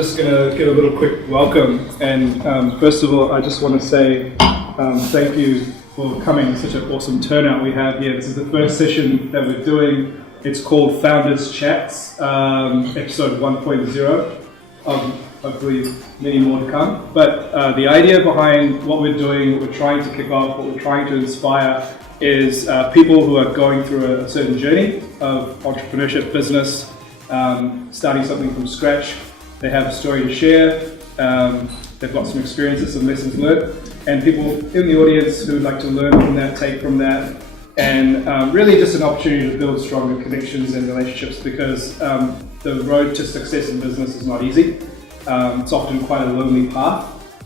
just going to give a little quick welcome. And first of all, I just want to say thank you for coming. It's such an awesome turnout we have here. This is the first session that we're doing. It's called Founders Chats, episode 1.0. I believe many more to come. But the idea behind what we're doing, what we're trying to kick off, what we're trying to inspire is people who are going through a certain journey of entrepreneurship, business, starting something from scratch. They have a story to share. They've got some experiences, some lessons learned, and people in the audience who would like to learn from that, take from that, and really just an opportunity to build stronger connections and relationships, because the road to success in business is not easy. It's often quite a lonely path.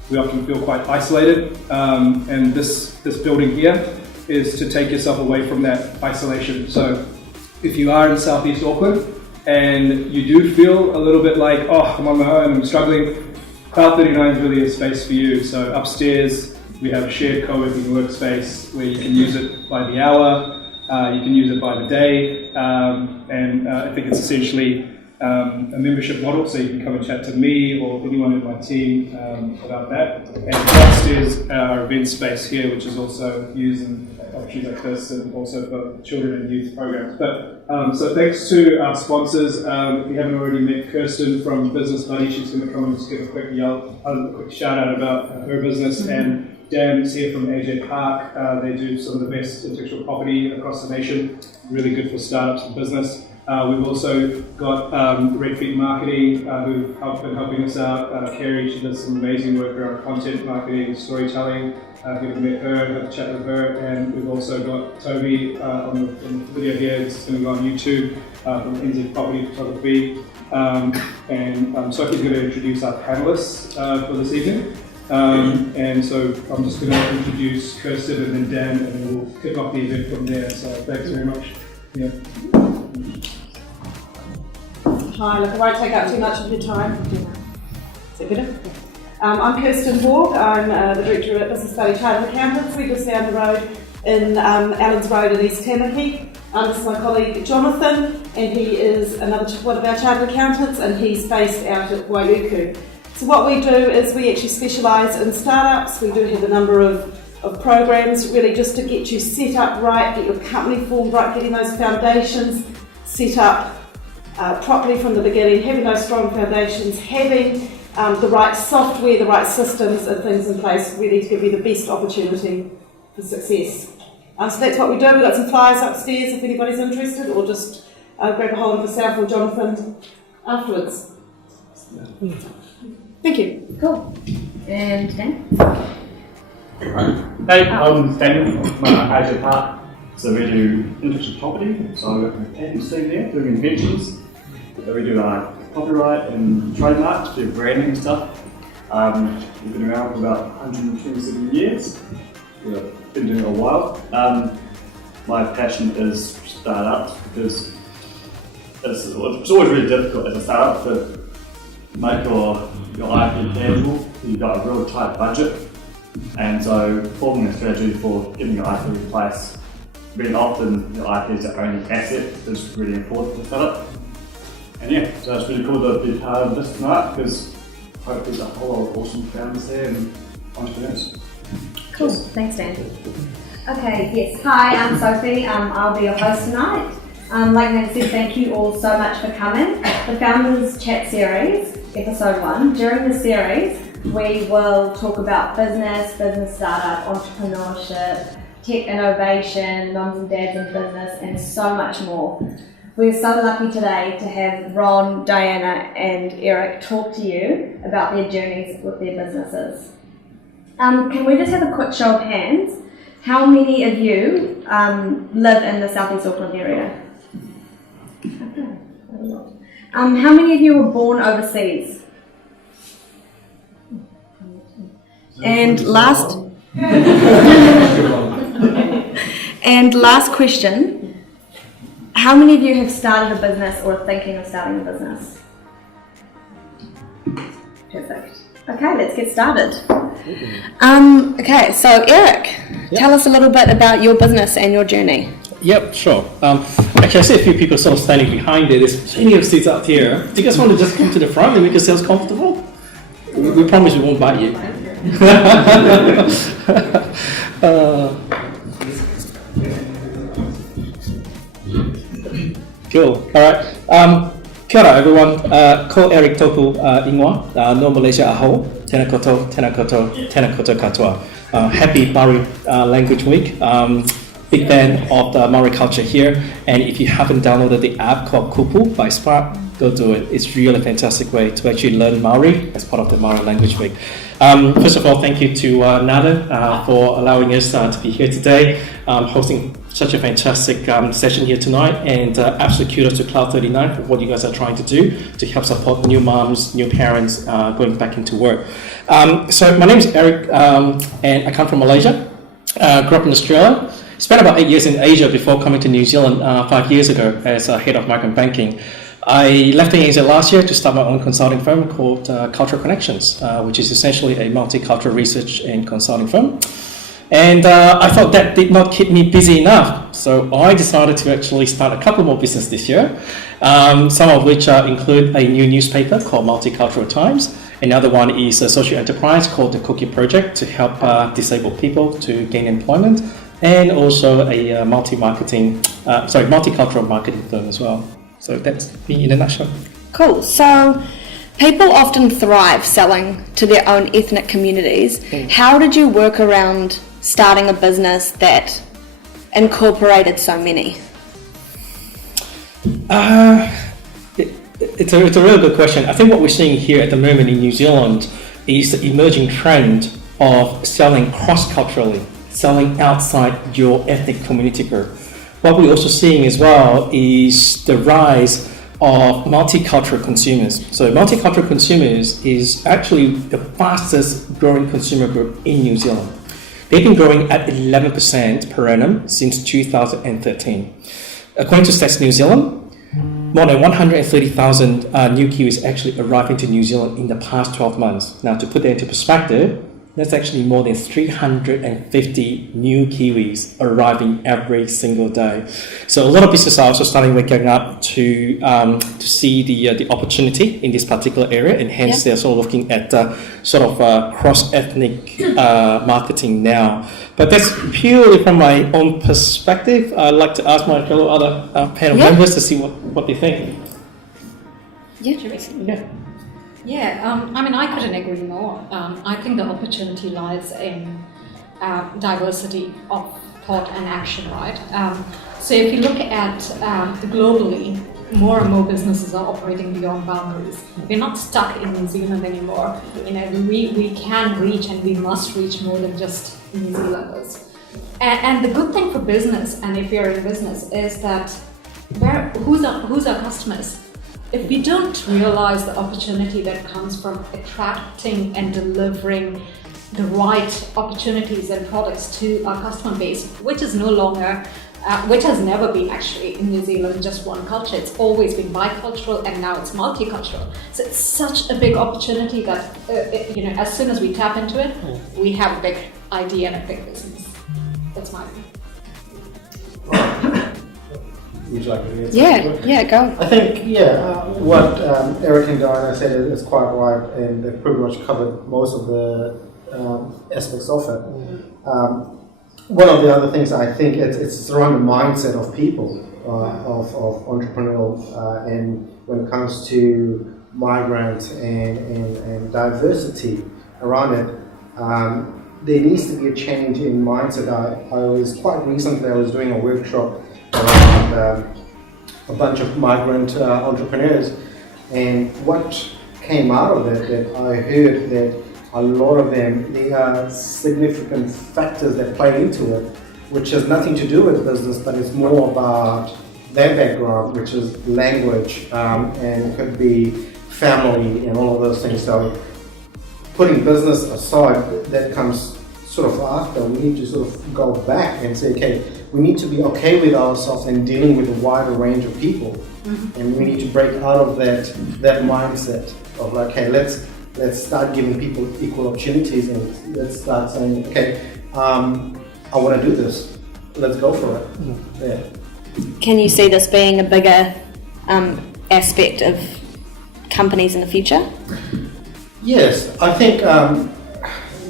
We often feel quite isolated, and this building here is to take yourself away from that isolation. So if you are in Southeast Auckland and you do feel a little bit like, oh, I'm on my own, I'm struggling, CLOUD39 is really a space for you. So upstairs we have a shared co-working workspace where you can use it by the hour, you can use it by the day, and I think it's essentially a membership model, so you can come and chat to me or anyone in my team about that. And upstairs our event space here, which is also used in opportunities like this, and also for children and youth programs. But so thanks to our sponsors. If you haven't already met Kirsten from Business Buddy, she's going to come and just give a quick shout out about her business. And Dan is here from AJ Park. They do some of the best intellectual property across the nation. Really good for startups and business. We've also got Red Feet Marketing, who've been helping us out. Kerry, she does some amazing work around content marketing, storytelling. We've met her, had a chat with her, and we've also got Toby on the video here. It's going to go on YouTube from NZ Property Photography. And Sophie's going to introduce our panelists for this evening. And so I'm just going to introduce Kirsten and then Dan, and then we'll kick off the event from there. So thanks very much. Yeah. Hi, look, I won't take up too much of your time. Is it better? I'm Kirsten Hawke. I'm the Director at Business Buddy Chartered Accountants. We're just down the road in Allens Road in East Tamaki. This is my colleague Jonathan, and he is one of our Chartered Accountants, and he's based out at Waiuku. So what we do is we actually specialise in startups. We do have a number of programs really just to get you set up right, get your company formed right, getting those foundations set up properly from the beginning, having those strong foundations, having the right software, the right systems and things in place really to give you the best opportunity for success. So that's what we do. We've got some flyers upstairs if anybody's interested, or just grab a hold of myself or Jonathan afterwards. Thank you. Cool. And Dan? Hey, I'm Daniel from AJ Park. So we do intellectual property, so I've got my patent team there doing inventions. So we do copyright and trademarks, do branding and stuff. We've been around for about 127 years. We've been doing it a while. My passion is startups because it's always really difficult as a startup to make your IP tangible. You've got a real tight budget. And so forming a strategy for getting your IP in place, being often your IP is your only asset, is really important to startup. And yeah, so it's really cool to be part of this tonight because hopefully there's a whole lot of awesome founders here and entrepreneurs. Cool, thanks Dan. Okay, yes, hi, I'm Sophie, I'll be your host tonight. Like Dan said, thank you all so much for coming. The Founders Chat Series, episode 1, during the series we will talk about business startup, entrepreneurship, tech innovation, mums and dads in business, and so much more. We're so lucky today to have Ron, Diana, and Eric talk to you about their journeys with their businesses. Can we just have a quick show of hands? How many of you live in the Southeast Auckland area? How many of you were born overseas? And last question, how many of you have started a business or are thinking of starting a business? Perfect. Okay, let's get started. Okay, so Eric, tell us a little bit about your business and your journey. Yep, sure. Actually, I see a few people sort of standing behind there. There's plenty of seats out here. Do you guys want to just come to the front and make yourselves comfortable? We promise we won't bite you. Cool. All right. Kia ora, everyone. Ko Eric Toku Ingoa. No Malaysia aho. Tēnā koutou, tēnā koutou, tēnā koutou katoa. Happy Maori Language Week. Big fan of the Maori culture here. And if you haven't downloaded the app called Kupu by Spark, go do it. It's really a fantastic way to actually learn Maori as part of the Maori Language Week. First of all, thank you to Nada for allowing us to be here today, hosting such a fantastic session here tonight, and absolute kudos to CLOUD39 for what you guys are trying to do to help support new moms, new parents going back into work. So my name is Eric, and I come from Malaysia. Grew up in Australia. Spent about 8 years in Asia before coming to New Zealand 5 years ago as head of migrant banking. I left ANZ last year to start my own consulting firm called Cultural Connections, which is essentially a multicultural research and consulting firm. And I thought that did not keep me busy enough, so I decided to actually start a couple more businesses this year, some of which include a new newspaper called Multicultural Times. Another one is a social enterprise called the Cookie Project to help disabled people to gain employment, and also a multicultural marketing firm as well. So that's me in a nutshell. Cool. So people often thrive selling to their own ethnic communities. How did you work around starting a business that incorporated so many? It's a really good question. I think what we're seeing here at the moment in New Zealand is the emerging trend of selling cross-culturally, selling outside your ethnic community group. What we're also seeing as well is the rise of multicultural consumers. So multicultural consumers is actually the fastest growing consumer group in New Zealand. They've been growing at 11% per annum since 2013. According to Stats New Zealand, more than 130,000 new Kiwis actually arrived into New Zealand in the past 12 months. Now, to put that into perspective, that's actually more than 350 new Kiwis arriving every single day. So a lot of businesses are also starting waking up to see the opportunity in this particular area, and hence they're sort of looking at cross-ethnic marketing now. But that's purely from my own perspective. I'd like to ask my fellow other panel members to see what they think. Yeah, I mean, I couldn't agree more. I think the opportunity lies in diversity of thought and action, right? So if you look at globally, more and more businesses are operating beyond boundaries. We're not stuck in New Zealand anymore. You know, we can reach and we must reach more than just New Zealanders. And the good thing for business, and if you're in business, is that who's our customers? If we don't realize the opportunity that comes from attracting and delivering the right opportunities and products to our customer base, which is no longer, which has never been actually in New Zealand just one culture. It's always been bicultural, and now it's multicultural. So it's such a big opportunity that as soon as we tap into it, we have a big idea and a big business. That's my view. Would you like to answer? Yeah, go. I think, what Eric and Diana said is quite right, and they've pretty much covered most of the aspects of it. One of the other things I think it's around the mindset of people, of entrepreneurial, and when it comes to migrants and diversity around it, there needs to be a change in mindset. I was quite recently, I was doing a workshop around a bunch of migrant entrepreneurs, and what came out of it, that I heard that a lot of them, there are significant factors that play into it, which has nothing to do with business, but it's more about their background, which is language, and it could be family and all of those things. So putting business aside, that comes sort of after. We need to sort of go back and say, okay, we need to be okay with ourselves and dealing with a wider range of people, and we need to break out of that mindset of like, okay, let's start giving people equal opportunities, and let's start saying, okay, I want to do this. Let's go for it. Yeah. Can you see this being a bigger aspect of companies in the future? Yes, I think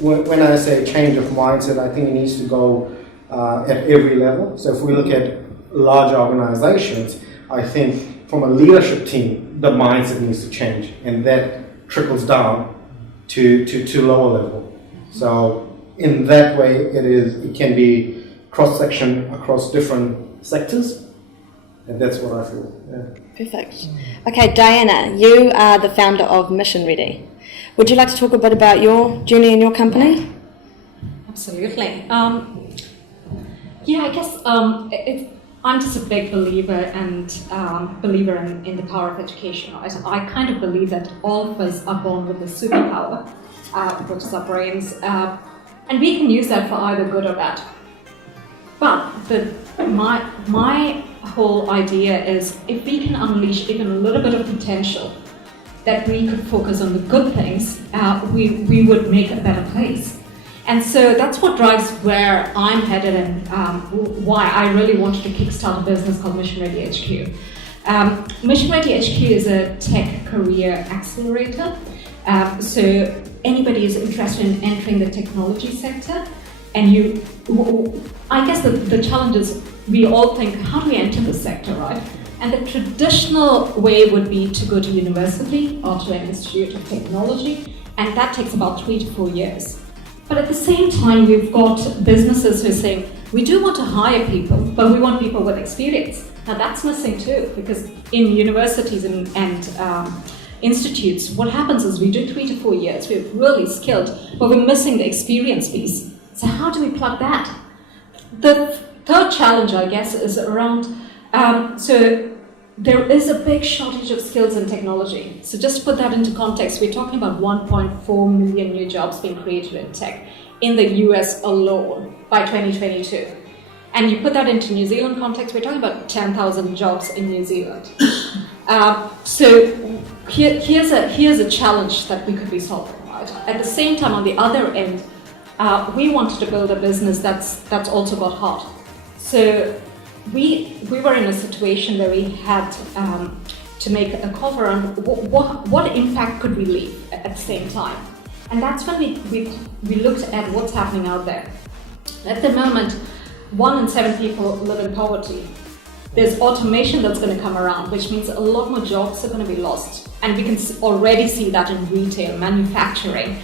when I say change of mindset, I think it needs to go at every level. So if we look at larger organizations, I think from a leadership team, the mindset needs to change, and that trickles down to lower level. So in that way, it can be cross-section across different sectors, and that's what I feel. Yeah. Perfect. Okay, Diana, you are the founder of Mission Ready. Would you like to talk a bit about your journey in your company? Absolutely. Yeah, I guess I'm just a big believer in the power of education. I kind of believe that all of us are born with a superpower, which is our brains, and we can use that for either good or bad. But my whole idea is if we can unleash even a little bit of potential, that we could focus on the good things, we would make a better place. And so that's what drives where I'm headed and why I really wanted to kickstart a business called Mission Ready HQ. Mission Ready HQ is a tech career accelerator. So anybody who's interested in entering the technology sector, and I guess the challenge is we all think, how do we enter the sector, right? And the traditional way would be to go to university or to an institute of technology, and that takes about 3 to 4 years. But at the same time, we've got businesses who are saying, we do want to hire people, but we want people with experience. Now that's missing too, because in universities and institutes, what happens is we do 3 to 4 years, we're really skilled, but we're missing the experience piece. So how do we plug that? The third challenge, I guess, is around, so there is a big shortage of skills in technology. So just to put that into context, we're talking about 1.4 million new jobs being created in tech in the US alone by 2022. And you put that into New Zealand context, we're talking about 10,000 jobs in New Zealand. So here's a challenge that we could be solving, right? At the same time, on the other end, we wanted to build a business that's also got heart. So we were in a situation where we had to make a call for what impact could we leave at the same time. And that's when we looked at what's happening out there. At the moment, 1 in 7 people live in poverty. There's automation that's going to come around, which means a lot more jobs are going to be lost. And we can already see that in retail, manufacturing.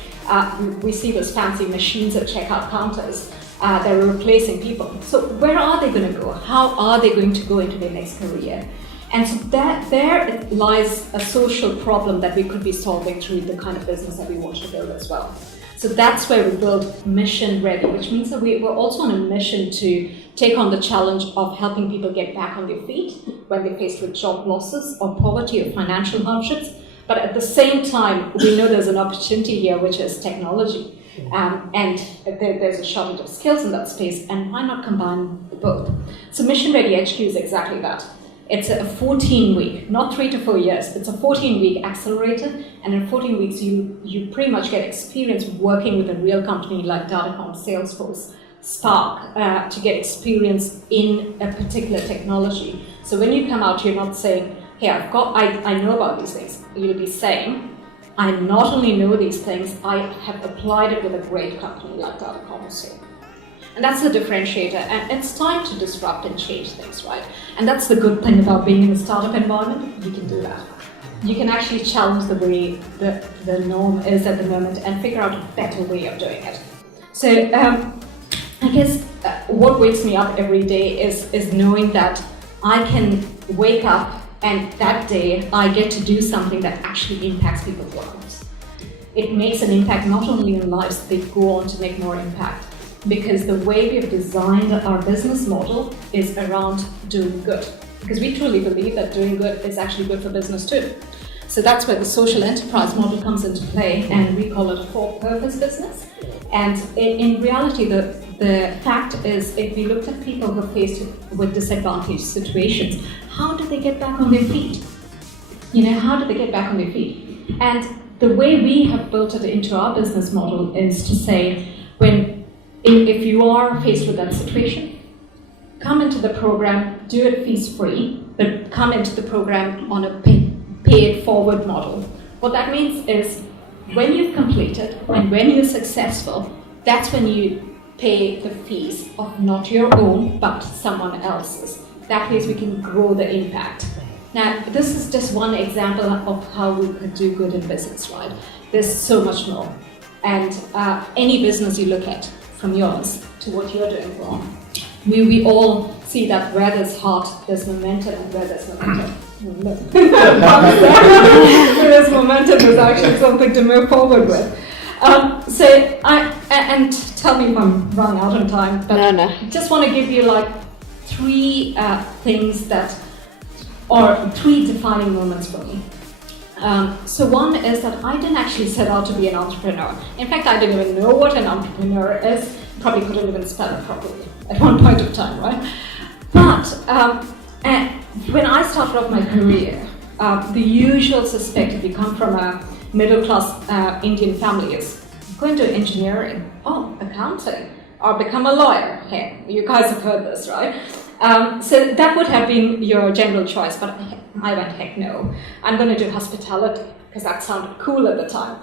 We see those fancy machines at checkout counters. They're replacing people. So where are they going to go? How are they going to go into their next career? And so there lies a social problem that we could be solving through the kind of business that we want to build as well. So that's where we build Mission Ready, which means that we're also on a mission to take on the challenge of helping people get back on their feet when they're faced with job losses or poverty or financial hardships. But at the same time, we know there's an opportunity here, which is technology. And there's a shortage of skills in that space, and why not combine both? So Mission Ready HQ is exactly that. It's a 14-week, not 3 to 4 years, it's a 14-week accelerator, and in 14 weeks you pretty much get experience working with a real company like Datacom, Salesforce, Spark, to get experience in a particular technology. So when you come out, you're not saying, hey, I know about these things. You'll be saying, I not only know these things, I have applied it with a great company like Datacom. And that's the differentiator, and it's time to disrupt and change things, right? And that's the good thing about being in a startup environment, you can do that. You can actually challenge the way the norm is at the moment and figure out a better way of doing it. So I guess what wakes me up every day is knowing that I can wake up and that day I get to do something that actually impacts people's lives. It makes an impact not only in lives, they go on to make more impact. Because the way we have designed our business model is around doing good. Because we truly believe that doing good is actually good for business too. So that's where the social enterprise model comes into play, and we call it a for-purpose business. And in reality, the fact is, if we looked at people who are faced with disadvantaged situations, how do they get back on their feet? How do they get back on their feet? And the way we have built it into our business model is to say, if you are faced with that situation, come into the program, do it fees-free, but come into the program on a pay-it-forward model. What that means is when you've completed and when you're successful, that's when you pay the fees of not your own, but someone else's. That way we can grow the impact. Now, this is just one example of how we could do good in business, right? There's so much more. And any business you look at, from yours to what you're doing wrong, we all see that where there's heart, there's momentum, and where there's momentum. Where there's momentum, there's actually something to move forward with. And tell me if I'm running out of time, but I just want to give you like three things that are three defining moments for me. So one is that I didn't actually set out to be an entrepreneur. In fact, I didn't even know what an entrepreneur is. Probably couldn't even spell it properly at one point of time, right? But when I started off my career, the usual suspect, if you come from a middle-class Indian family, is go into engineering, accounting, or become a lawyer. Hey, you guys have heard this, right? So that would have been your general choice, but I went, heck no. I'm going to do hospitality, because that sounded cool at the time.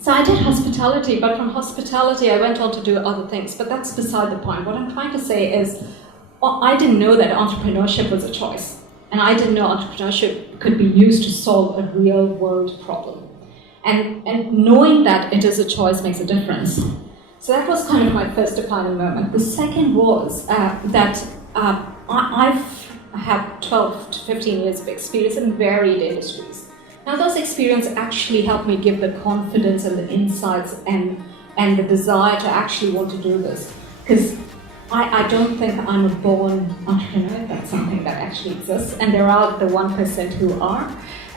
So I did hospitality, but from hospitality I went on to do other things, but that's beside the point. What I'm trying to say is, I didn't know that entrepreneurship was a choice, and I didn't know entrepreneurship could be used to solve a real world problem. And knowing that it is a choice makes a difference. So that was kind of my first defining moment. The second was that I've had 12 to 15 years of experience in varied industries. Now those experiences actually helped me give the confidence and the insights and the desire to actually want to do this. Because I don't think I'm a born entrepreneur. That's something that actually exists, and there are the 1% who are,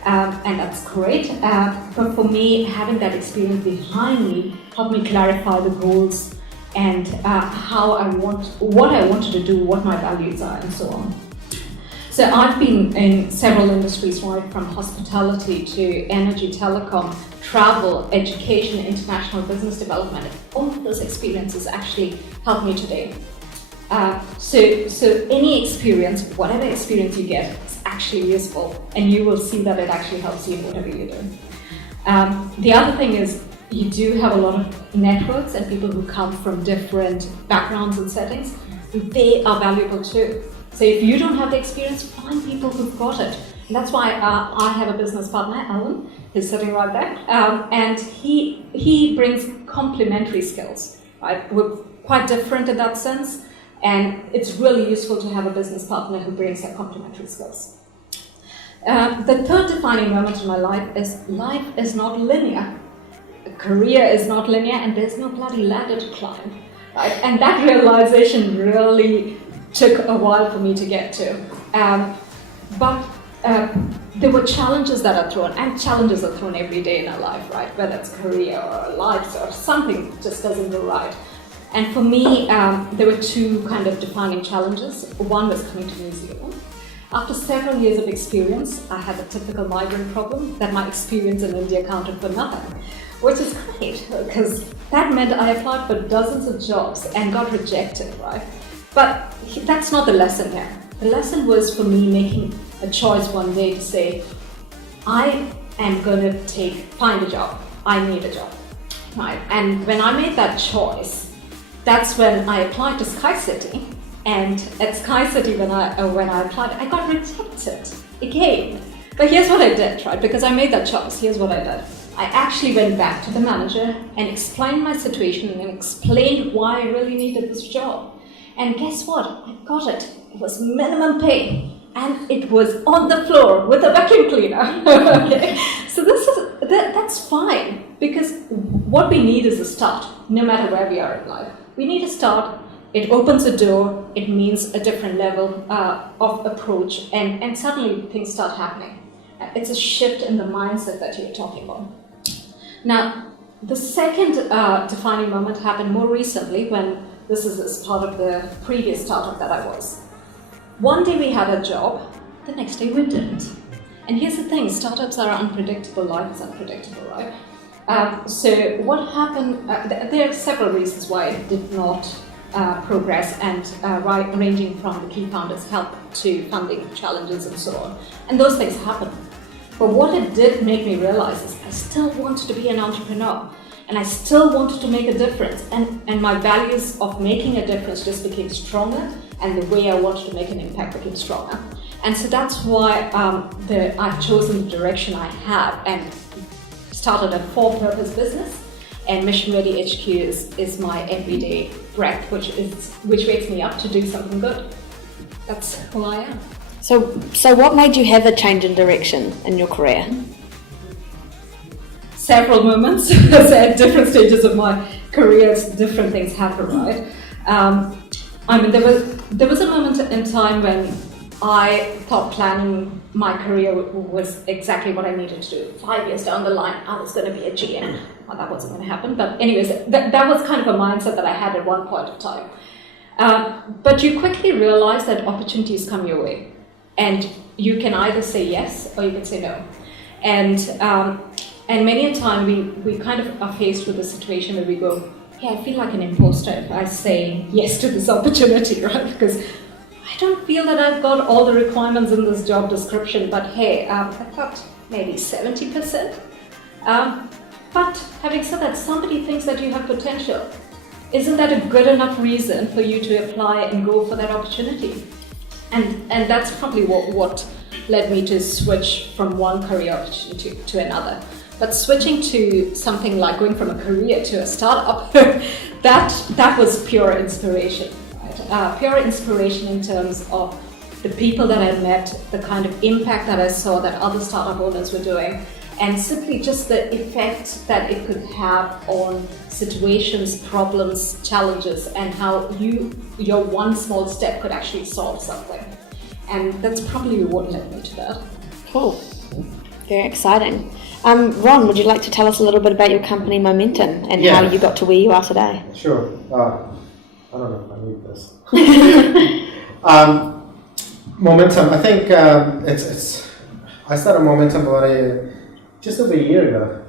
and that's great. But for me, having that experience behind me helped me clarify the goals and what I wanted to do, what my values are, and so on. So I've been in several industries, right, from hospitality to energy, telecom, travel, education, international business development. All of those experiences actually help me today. So any experience, whatever experience you get, is actually useful, and you will see that it actually helps you in whatever you do. The other thing is, you do have a lot of networks and people who come from different backgrounds and settings. They are valuable too. So if you don't have the experience, find people who've got it. And that's why I have a business partner, Alan, who's sitting right there, and he brings complementary skills. Right, we're quite different in that sense, and it's really useful to have a business partner who brings their complementary skills. The third defining moment in my life is not linear. A career is not linear, and there's no bloody ladder to climb. Right? And that realization really took a while for me to get to. But there were challenges that are thrown, and challenges are thrown every day in our life, right? Whether it's career or life or something just doesn't go right. And for me, there were two kind of defining challenges. One was coming to New Zealand. After several years of experience, I had a typical migrant problem that my experience in India counted for nothing, which is great, because that meant I applied for dozens of jobs and got rejected, right? But that's not the lesson here. The lesson was for me making a choice one day to say, I am going to find a job. I need a job, right? And when I made that choice, that's when I applied to Sky City. And at Sky City, when I applied, I got rejected again. But here's what I did, right? Because I made that choice, here's what I did. I actually went back to the manager and explained my situation and explained why I really needed this job. And guess what? I got it. It was minimum pay, and it was on the floor with a vacuum cleaner. Okay? So that's fine, because what we need is a start, no matter where we are in life. We need a start. It opens a door. It means a different level of approach, and suddenly things start happening. It's a shift in the mindset that you're talking about. Now, the second defining moment happened more recently, when this is as part of the previous startup that I was. One day we had a job, the next day we didn't. And here's the thing, startups are unpredictable, life is unpredictable, right? So what happened, there are several reasons why it did not progress, and ranging from the key founders' help to funding challenges and so on. And those things happen. But what it did make me realize is I still wanted to be an entrepreneur. And I still wanted to make a difference. And my values of making a difference just became stronger, and the way I wanted to make an impact became stronger. And so that's why I've chosen the direction I have and started a for-purpose business. And Mission Ready HQ is my everyday breath, which wakes me up to do something good. That's who I am. So what made you have a change in direction in your career? Several moments. So at different stages of my career, different things happen, right? There was a moment in time when I thought planning my career was exactly what I needed to do. 5 years down the line, I was going to be a GM. Well, that wasn't going to happen, but anyways, that was kind of a mindset that I had at one point of time. But you quickly realize that opportunities come your way, and you can either say yes or you can say no. And many a time we kind of are faced with a situation where we go, yeah, I feel like an imposter if I say yes to this opportunity, right? Because I don't feel that I've got all the requirements in this job description, but hey, I've got maybe 70%. But having said that, somebody thinks that you have potential. Isn't that a good enough reason for you to apply and go for that opportunity? And that's probably what led me to switch from one career opportunity to another. But switching to something like going from a career to a startup, that was pure inspiration, right? Pure inspiration in terms of the people that I met, the kind of impact that I saw that other startup owners were doing, and simply just the effect that it could have on situations, problems, challenges, and how your one small step could actually solve something. And that's probably what led me to that. Cool. Very exciting. Ron, would you like to tell us a little bit about your company Momentum and how you got to where you are today? Sure. I don't know if I need this. Momentum. I think I started Momentum about just over a year ago.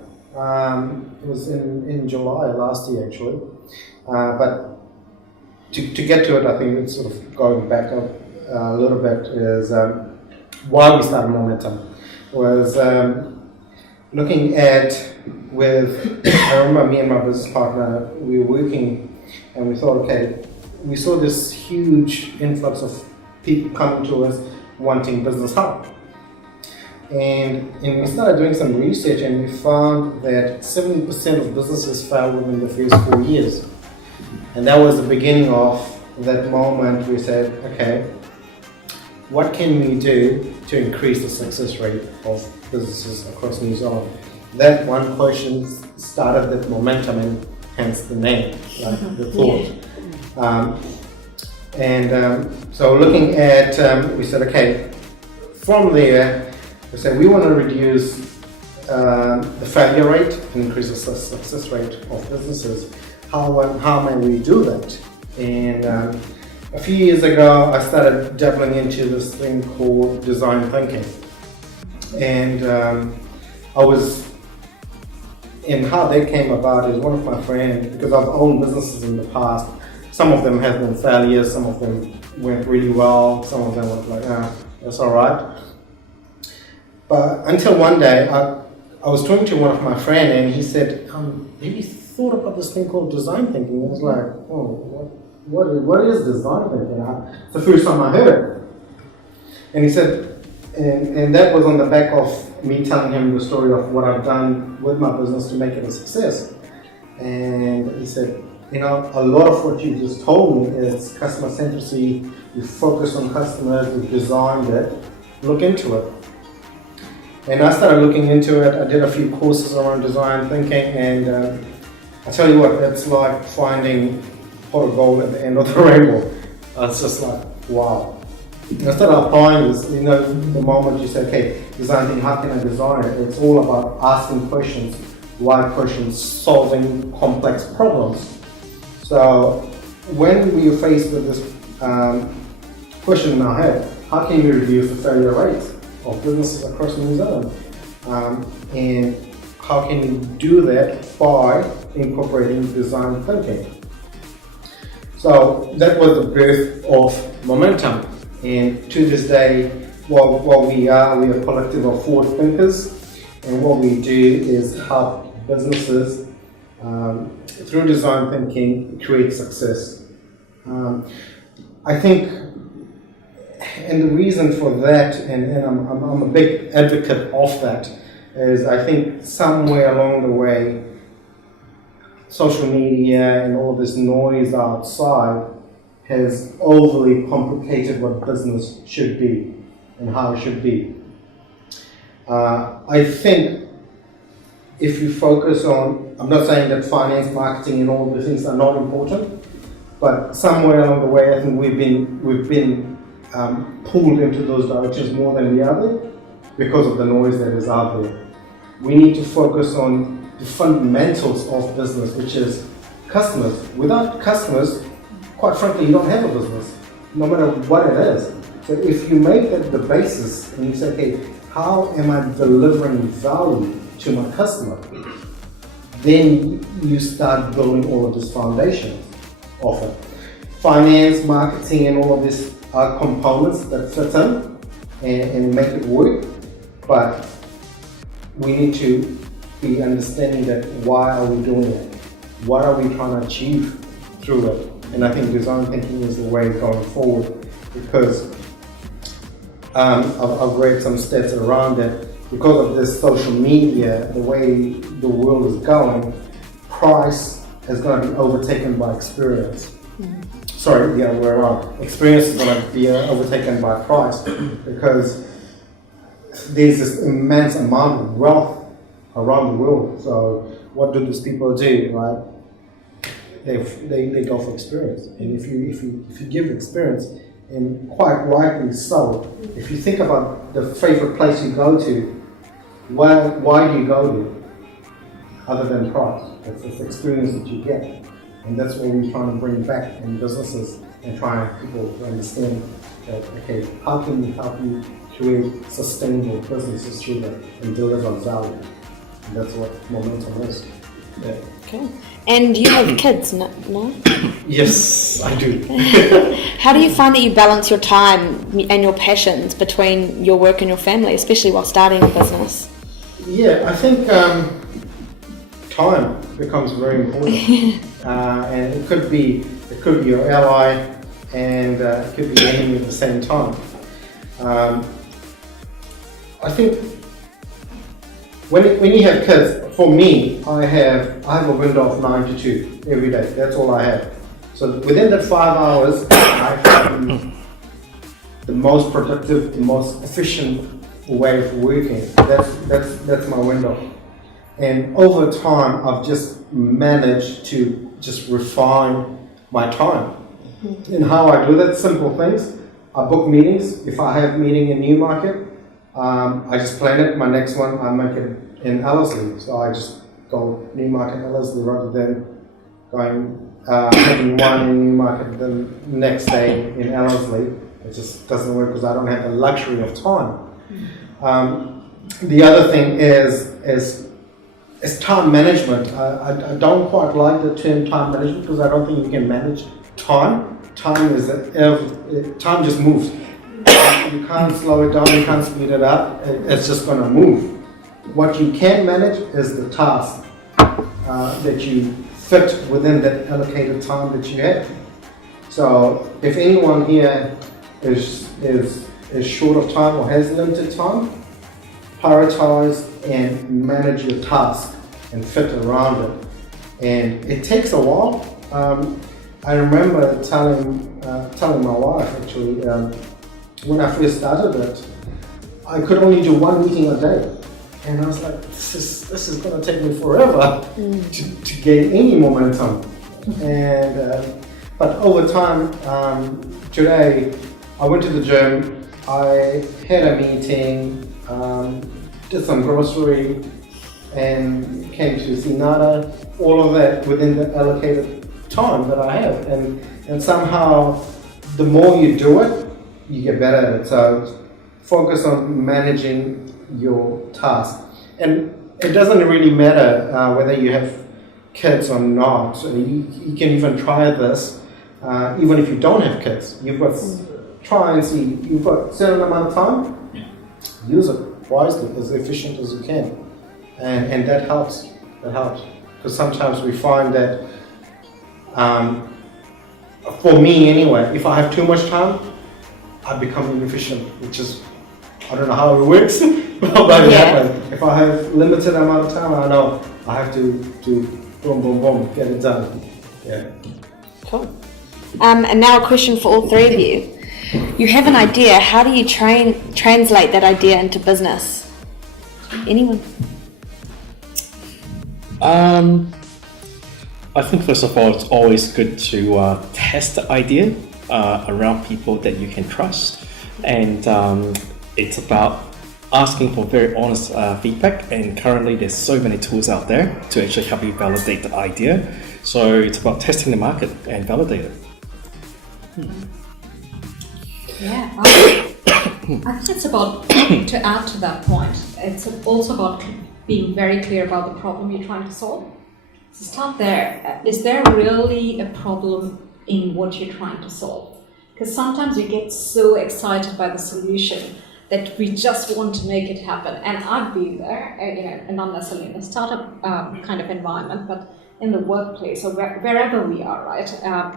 It was in July last year, actually. But to get to it, I think it's sort of going back up a little bit. Is why we started Momentum was looking at I remember me and my business partner, we were working, and we thought, okay, we saw this huge influx of people coming to us wanting business help. And we started doing some research, and we found that 70% of businesses fail within the first 4 years. And that was the beginning of that moment we said, okay, what can we do to increase the success rate of businesses across New Zealand? That one question started that momentum, and hence the name, like the thought. So looking at, we said, okay, from there, we said we want to reduce the failure rate and increase the success rate of businesses. How may we do that? And a few years ago, I started dabbling into this thing called design thinking. And and how that came about is one of my friends, because I've owned businesses in the past, some of them have been failures, some of them went really well, some of them were like, that's all right. But until one day, I was talking to one of my friends, and he said, have you thought about this thing called design thinking? I was like, oh, what is design thinking? It's the first time I heard it. And he said, and that was on the back of me telling him the story of what I've done with my business to make it a success. And he said, a lot of what you just told me is customer centricity. You focus on customers, you designed it, look into it. And I started looking into it. I did a few courses around design thinking, and I tell you what, it's like finding pot of gold at the end of the rainbow. It's just like, wow. And I started applying this, the moment you say, okay, design thinking, how can I design it? It's all about asking questions, why questions, solving complex problems. So when we were faced with this question in our head, how can we reduce the failure rate of businesses across New Zealand? And how can we do that by incorporating design thinking? So that was the birth of Momentum. And to this day, what we are a collective of forward thinkers, and what we do is help businesses through design thinking create success. I think, and the reason for that, and I'm a big advocate of that, is I think somewhere along the way, social media and all this noise outside has overly complicated what business should be and how it should be. I think if you focus on, I'm not saying that finance, marketing and all of the things are not important, but somewhere along the way I think we've been pulled into those directions more than the other because of the noise that is out there. We need to focus on the fundamentals of business, which is customers. Without customers, quite frankly, you don't have a business, no matter what it is. So if you make that the basis and you say, okay, how am I delivering value to my customer? Then you start building all of this foundation of it. Finance, marketing, and all of this are components that fit in and make it work, but we need to be understanding that why are we doing it? What are we trying to achieve through it? And I think design thinking is the way going forward, because I've read some stats around that because of this social media, the way the world is going, price is going to be overtaken by experience. Sorry, the other way around. Experience is going to be overtaken by price because there's this immense amount of wealth around the world. So what do these people do, right? They go for experience. And if you give experience, and quite rightly so, if you think about the favorite place you go to, why do you go there? Other than price. It's the experience that you get. And that's what we're trying to bring back in businesses and trying people to understand that, okay, how can we help you create sustainable businesses through that and deliver value? And that's what momentum is. Yeah. Okay. And you have kids, no? Yes, I do. How do you find that you balance your time and your passions between your work and your family, especially while starting a business? Yeah, I think time becomes very important. And it could be your ally and it could be your enemy at the same time. I think when you have kids, for me, I have a window of 9 to 2 every day. That's all I have. So within that 5 hours, I have the most productive, the most efficient way of working. That's my window. And over time, I've just managed to just refine my time. And how I do that, simple things. I book meetings. If I have a meeting in Newmarket, I just plan it. My next one, I make it in Ellerslie. So I just go Newmarket, Ellerslie, rather than going having one in Newmarket the next day in Ellerslie. It just doesn't work because I don't have the luxury of time. The other thing is time management. I don't quite like the term time management because I don't think you can manage time. Time just moves. You can't slow it down, you can't speed it up, it's just going to move. What you can manage is the task that you fit within that allocated time that you have. So if anyone here is short of time or has limited time, prioritize and manage your task and fit around it. And it takes a while. I remember telling my wife actually, when I first started it, I could only do one meeting a day. And I was like, this is going to take me forever to gain any momentum. And but over time, today, I went to the gym, I had a meeting, did some grocery, and came to see Nada, all of that within the allocated time that I have. And somehow, the more you do it, you get better at it. So focus on managing your task. And it doesn't really matter whether you have kids or not. So you can even try this, even if you don't have kids. Try and see, you've got a certain amount of time, use it wisely, as efficient as you can. And that helps. That helps. Because sometimes we find that, for me anyway, if I have too much time, I become inefficient, which is, I don't know how it works, but it happens. If I have limited amount of time, I know I have to boom, boom, boom, get it done. Yeah. Cool. And now a question for all three of you. You have an idea. How do you translate that idea into business? Anyone? I think first of all, it's always good to test the idea around people that you can trust, and it's about asking for very honest feedback. And currently, there's so many tools out there to actually help you validate the idea. So it's about testing the market and validate it. Yeah, I think it's about, to add to that point, it's also about being very clear about the problem you're trying to solve. So start there. Is there really a problem in what you're trying to solve? Because sometimes we get so excited by the solution that we just want to make it happen. And I've been there, and not necessarily in a startup kind of environment, but in the workplace or wherever we are, right?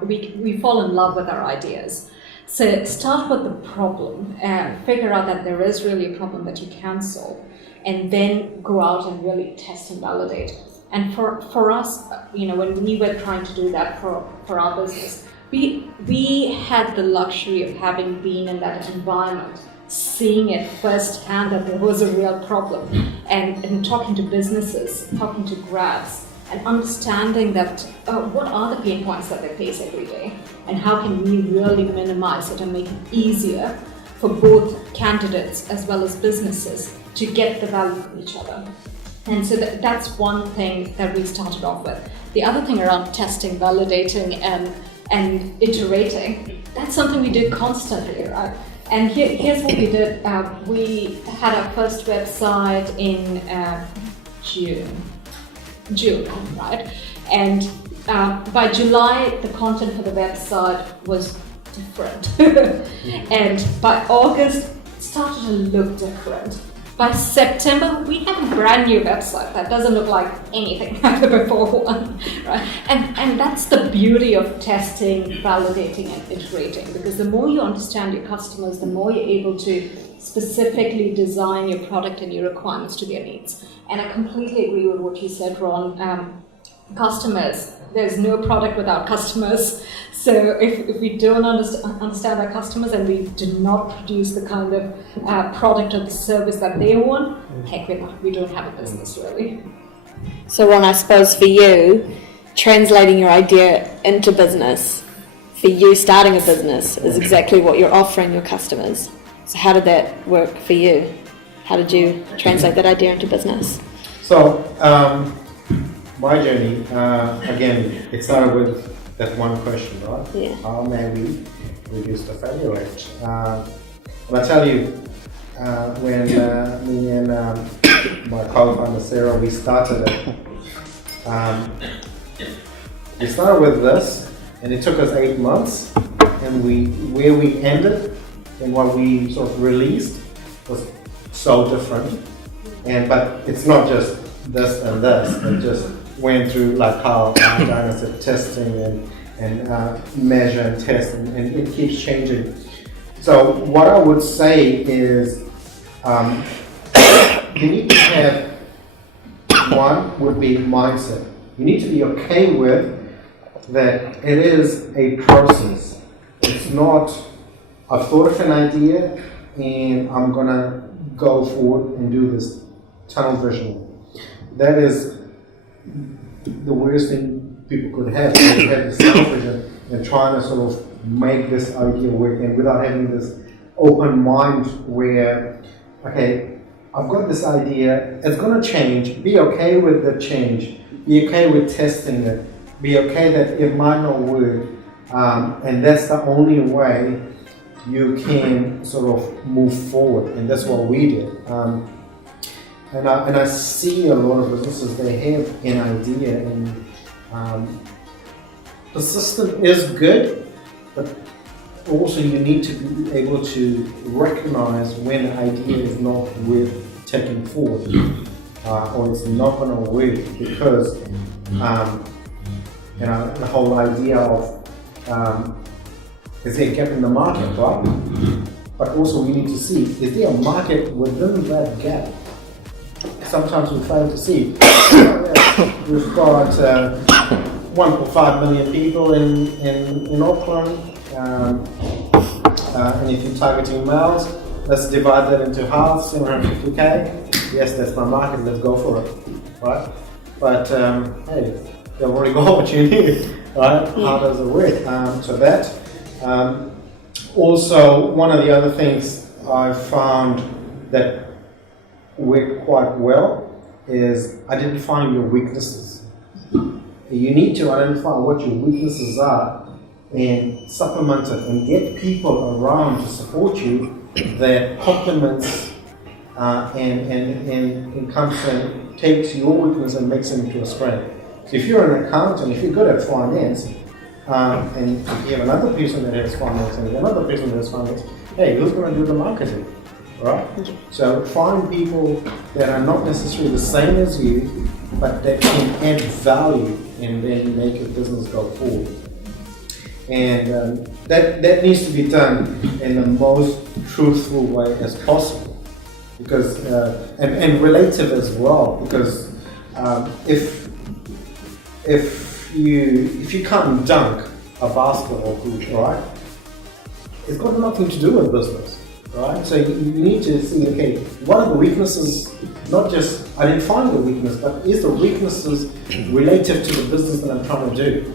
We fall in love with our ideas. So start with the problem and figure out that there is really a problem that you can solve, and then go out and really test and validate. And for us, when we were trying to do that for our business, we had the luxury of having been in that environment, seeing it firsthand that there was a real problem, and talking to businesses, talking to grads, and understanding that what are the pain points that they face every day, and how can we really minimize it and make it easier for both candidates as well as businesses to get the value from each other. And so that's one thing that we started off with. The other thing around testing, validating, and iterating, that's something we did constantly, right? And here's what we did. We had our first website in June, right? And by July, the content for the website was different. And by August, it started to look different. By September, we have a brand new website that doesn't look like anything like the before one, right? And that's the beauty of testing, validating, and iterating, because the more you understand your customers, the more you're able to specifically design your product and your requirements to their needs. And I completely agree with what you said, Ron. Customers, there's no product without customers. So if we don't understand our customers and we do not produce the kind of product or the service that they want, heck, we don't have a business really. So Ron, I suppose for you, translating your idea into business, for you starting a business is exactly what you're offering your customers. So how did that work for you? How did you translate that idea into business? So, my journey, again, it started with that one question, right? Yeah. How may we reduce the failure rate? And I tell you, when me and my co-founder Sarah, we started it, we started with this, and it took us 8 months, and where we ended and what we sort of released was so different. But it's not just this and this, it just went through, like how Diana said, testing and measure and test, and it keeps changing. So what I would say is you need to have, one would be mindset. You need to be okay with that it is a process. It's not, I've thought of an idea and I'm gonna go forward and do this tunnel vision. That is the worst thing people could have. They have this tunnel vision and trying to sort of make this idea work, and without having this open mind where, okay, I've got this idea, it's gonna change, be okay with the change, be okay with testing it, be okay that it might not work, and that's the only way you can sort of move forward, and that's what we did. And I see a lot of businesses, they have an idea, and the system is good, but also you need to be able to recognize when an idea is not worth taking forward, or it's not going to work because the whole idea of is there a gap in the market, right? But also we need to see, is there a market within that gap? Sometimes we fail to see. We've got 1.5 million people in Auckland, and if you're targeting males, let's divide that into half, 750k. Yes, that's my market, let's go for it, right? But hey, they've already got opportunity, right? How does it work? So that. Also, one of the other things I've found that work quite well is identifying your weaknesses. You need to identify what your weaknesses are and supplement it and get people around to support you that complements and comes and takes your weakness and makes it into a strength. So if you're an accountant, if you're good at finance, and if you have another person that has finance and another person that has finance, hey, who's going to do the marketing, right? So find people that are not necessarily the same as you, but that can add value and then make your business go forward. And that needs to be done in the most truthful way as possible, because and relative as well, because if you can't dunk a basketball hoop, right, it's got nothing to do with business, right? So you need to see, okay, what are the weaknesses, not just identifying the weakness, but is the weaknesses relative to the business that I'm trying to do,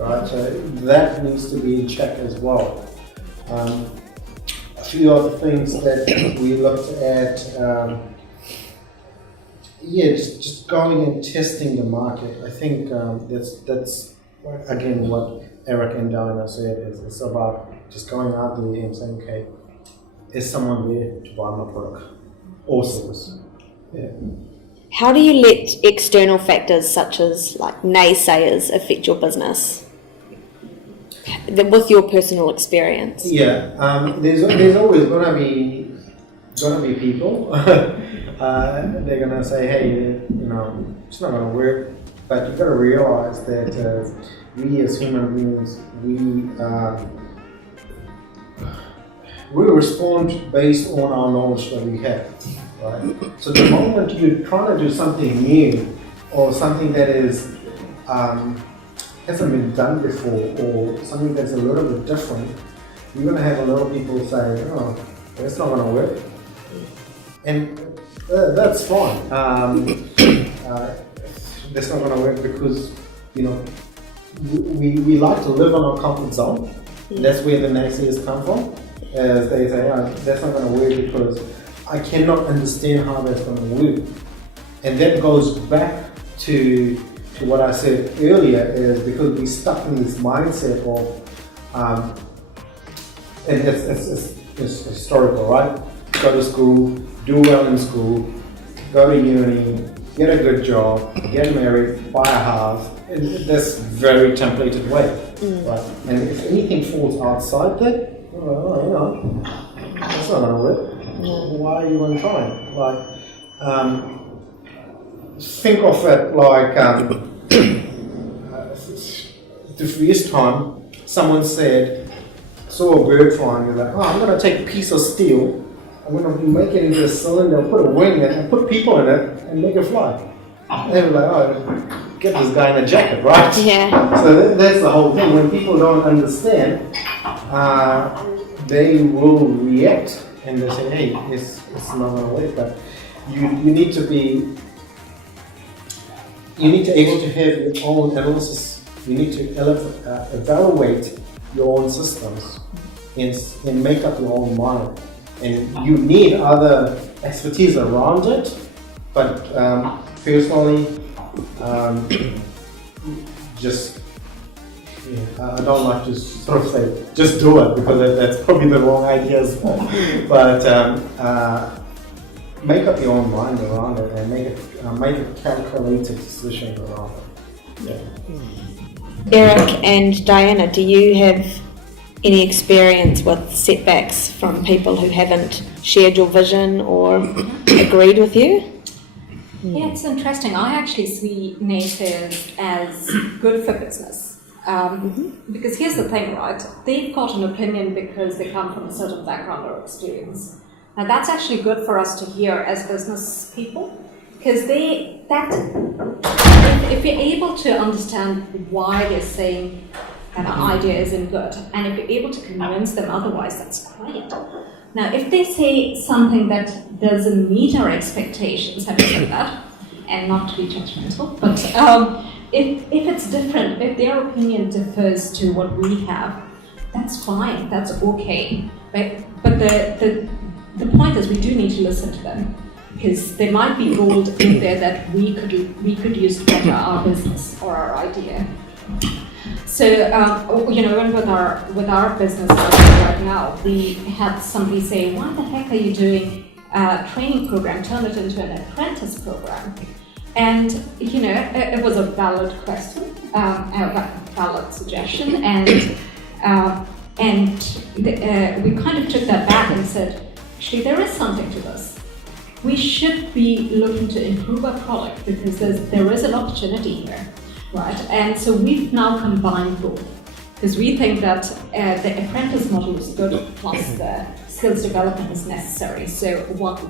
right? So that needs to be in check as well. A few other things that we looked at, just going and testing the market. I think that's again what Eric and Diana said. It's about just going out there and saying, okay, is someone there to buy my product or service? Yeah. How do you let external factors such as like naysayers affect your business? With your personal experience. Yeah, there's always gonna be people. They're gonna say, hey, it's not gonna work. But you've got to realize that we as human beings, we respond based on our knowledge that we have, right? So the moment you're trying to do something new or something that is hasn't been done before or something that's a little bit different, you're going to have a lot of people say, oh, it's not going to work. And that's fine. That's not going to work because, we like to live on our comfort zone. That's where the naysayers come from. As they say, oh, that's not going to work because I cannot understand how that's going to work. And that goes back to what I said earlier, is because we're stuck in this mindset of, and it's historical, right? Go to school, do well in school, go to uni, get a good job, get married, buy a house. That's very templated way, right? And if anything falls outside that, that's not gonna work. Why are you even trying? Like, think of it like the first time someone saw a bird flying, you're like, oh, I'm gonna take a piece of steel, I'm gonna make it into a cylinder, put a wing in it, and put people in it, and make it fly. And they're like, oh, get this guy in a jacket, right? Yeah. So that's the whole thing. When people don't understand, they will react and they say, hey, it's not gonna work. But you need to be able to have your own analysis. You need to evaluate your own systems and make up your own mind. And you need other expertise around it, but personally, I don't like to sort of say, just do it, because that's probably the wrong idea as well. But make up your own mind around it and make a calculated decision around it. Yeah. Eric and Diana, do you have any experience with setbacks from people who haven't shared your vision or agreed with you? Yeah, it's interesting. I actually see naysayers as good for business. Because here's the thing, right? They've got an opinion because they come from a certain background or experience. Now that's actually good for us to hear as business people, because if you're able to understand why they're saying an idea isn't good, and if you're able to convince them otherwise, that's great. Now, if they say something that doesn't meet our expectations, having said that, and not to be judgmental, but if it's different, if their opinion differs to what we have, that's fine, that's okay. But the point is, we do need to listen to them, because there might be gold in there that we could use to better our business or our idea. So, even with our business right now, we had somebody say, "Why the heck are you doing a training program? Turn it into an apprentice program." And it was a valid question, a valid suggestion, and we kind of took that back and said, actually, there is something to this. We should be looking to improve our product because there is an opportunity here, right? And so we've now combined both, because we think that the apprentice model is good, plus the skills development is necessary. So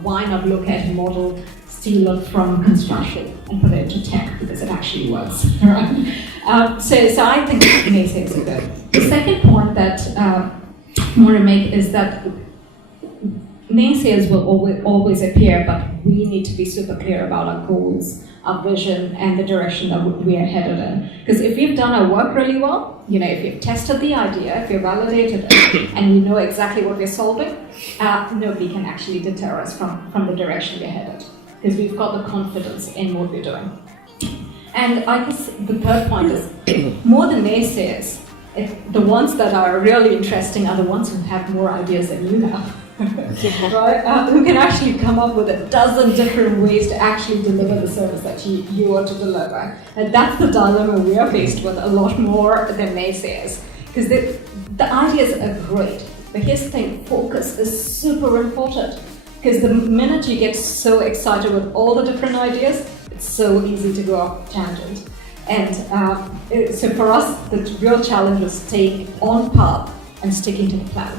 why not look at a model, steal it from construction and put it into tech, because it actually works, right? So I think naysayers are good. The second point that I want to make is that naysayers will always appear, but we need to be super clear about our goals, our vision, and the direction that we are headed in. Because if we've done our work really well, if you've tested the idea, if you've validated it, and we know exactly what we're solving, nobody can actually deter us from the direction we're headed, because we've got the confidence in what we're doing. And I guess the third point is, more than naysayers, the ones that are really interesting are the ones who have more ideas than you have. Right? Who can actually come up with a dozen different ways to actually deliver the service that you want to deliver. And that's the dilemma we are faced with a lot more than naysayers. Because the ideas are great, but here's the thing, focus is super important. Because the minute you get so excited with all the different ideas, it's so easy to go off tangent. And so for us, the real challenge was staying on path and sticking to the plan.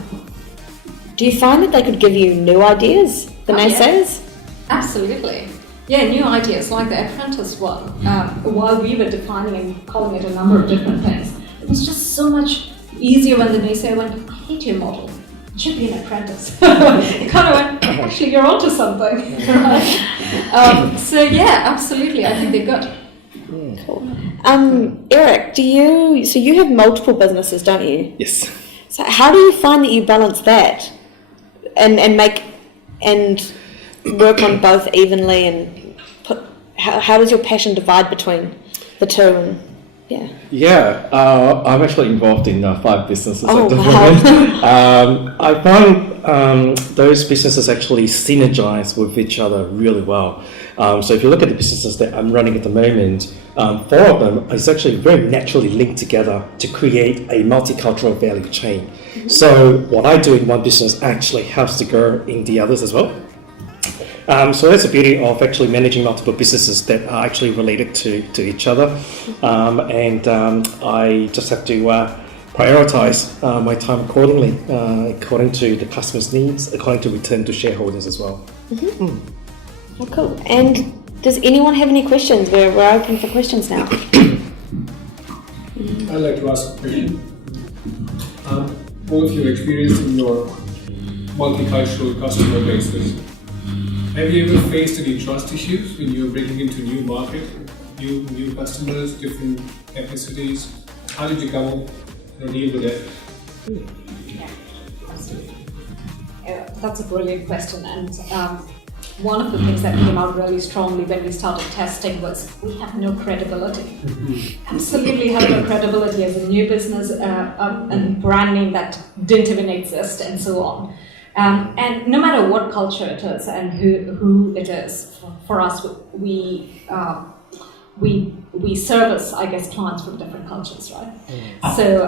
Do you find that they could give you new ideas, the naysayers? Yeah. Absolutely. Yeah, new ideas, like the apprentice one. While we were defining and calling it a number of different things, it was just so much easier when the naysayer went, "I hate your model. It should be an apprentice." It kind of went, actually, you're onto something. Right? So yeah, absolutely. I think they're good. Cool. Eric, so you have multiple businesses, don't you? Yes. So how do you find that you balance that and work on both evenly, and how does your passion divide between the two? I'm actually involved in 5 businesses Oh, at the wow. moment. I find those businesses actually synergize with each other really well. So if you look at the businesses that I'm running at the moment, 4 of them is actually very naturally linked together to create a multicultural value chain. Mm-hmm. So what I do in one business actually helps to go in the others as well. So that's the beauty of actually managing multiple businesses that are actually related to each other. I just have to prioritize my time accordingly, according to the customer's needs, according to return to shareholders as well. Mm-hmm. Oh, cool. And does anyone have any questions? We're open for questions now. I'd like to ask a question. All of your experience in your multicultural customer bases, have you ever faced any trust issues when you're breaking into new market, new customers, different ethnicities? How did you deal with that? Yeah, absolutely. That's a brilliant question, and one of the things that came out really strongly when we started testing was we have no credibility. Absolutely have no credibility as a new business, and brand name that didn't even exist, and so on. And no matter what culture it is and who it is, for us, we we service, I guess, clients from different cultures, right? So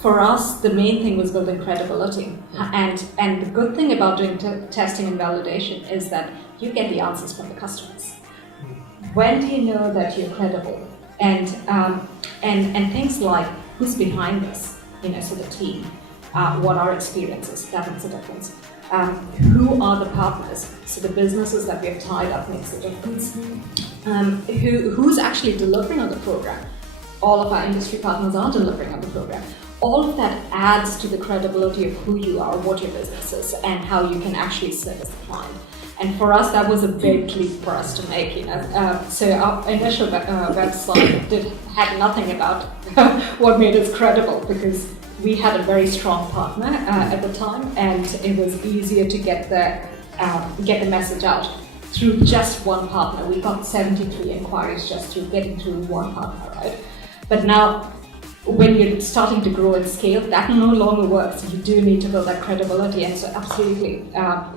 for us, the main thing was building credibility. And the good thing about doing testing and validation is that you get the answers from the customers. When do you know that you're credible? And things like who's behind this, so the team, what are experiences, that makes a difference. Who are the partners? So the businesses that we have tied up makes a difference. Who's actually delivering on the program? All of our industry partners are delivering on the program. All of that adds to the credibility of who you are, what your business is, and how you can actually service the client. And for us, that was a big leap for us to make. So our initial website had nothing about what made us credible, because we had a very strong partner at the time, and it was easier to get the message out through just one partner. We got 73 inquiries just through getting through one partner, right? But now, when you're starting to grow and scale, that no longer works. You do need to build that credibility, and so absolutely,